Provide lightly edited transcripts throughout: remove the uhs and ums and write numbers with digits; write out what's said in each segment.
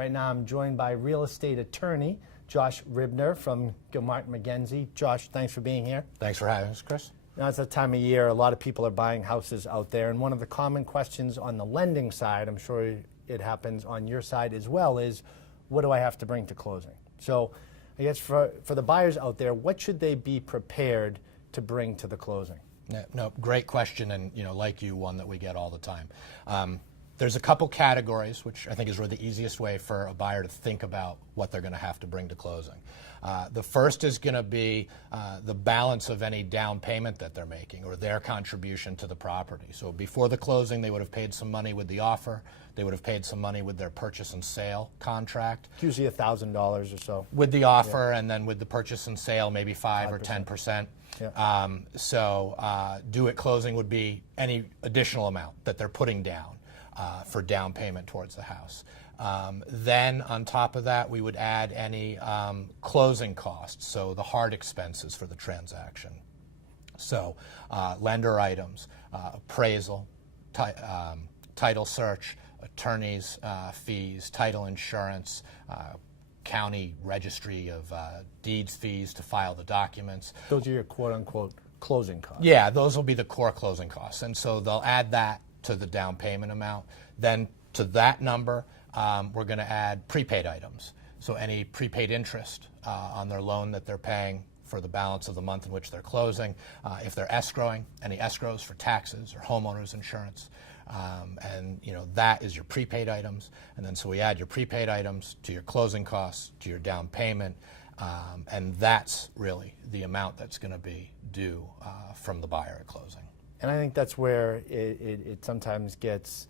Right now I'm joined by real estate attorney Josh Ribner from Gilmartin McKenzie. Josh, thanks for being here. Thanks for having us, Chris. Now it's that time of year, a lot of people are buying houses out there, and one of the common questions on the lending side, I'm sure it happens on your side as well, is what do I have to bring to closing? So I guess for the buyers out there, what should they be prepared to bring to the closing? No, great question, and like you, one that we get all the time. There's a couple categories, which I think is really the easiest way for a buyer to think about what they're going to have to bring to closing. The first is going to be the balance of any down payment that they're making or their contribution to the property. So before the closing, they would have paid some money with the offer. They would have paid some money with their purchase and sale contract. Usually $1,000 or so. With the offer, and then with the purchase and sale, maybe 5 or 10%. Yeah. Due at closing would be any additional amount that they're putting down for down payment towards the house. Then on top of that, we would add any closing costs, so the hard expenses for the transaction. So lender items, appraisal, title search, attorney's fees, title insurance, county registry of deeds fees to file the documents. Those are your quote-unquote closing costs. Yeah, those will be the core closing costs. And so they'll add that to the down payment amount. Then to that number, we're going to add prepaid items. So any prepaid interest on their loan that they're paying for the balance of the month in which they're closing. If they're escrowing, any escrows for taxes or homeowners insurance. That is your prepaid items. And then so we add your prepaid items to your closing costs, to your down payment, and that's really the amount that's going to be due from the buyer at closing. And I think that's where it sometimes gets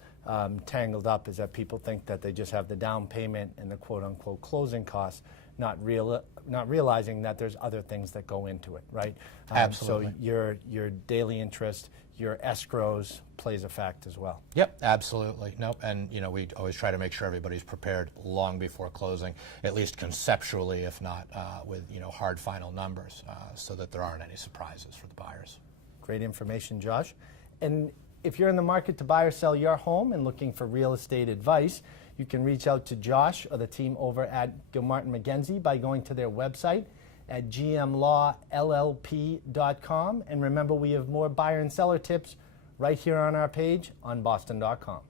tangled up, is that people think that they just have the down payment and the quote-unquote closing costs, not realizing that there's other things that go into it, right? Absolutely. So your daily interest, your escrows plays a fact as well. Yep, absolutely. Nope. And we always try to make sure everybody's prepared long before closing, at least conceptually, if not with hard final numbers, so that there aren't any surprises for the buyers. Great information, Josh. And if you're in the market to buy or sell your home and looking for real estate advice, you can reach out to Josh or the team over at Gilmartin McKenzie by going to their website at gmlawllp.com. And remember, we have more buyer and seller tips right here on our page on boston.com.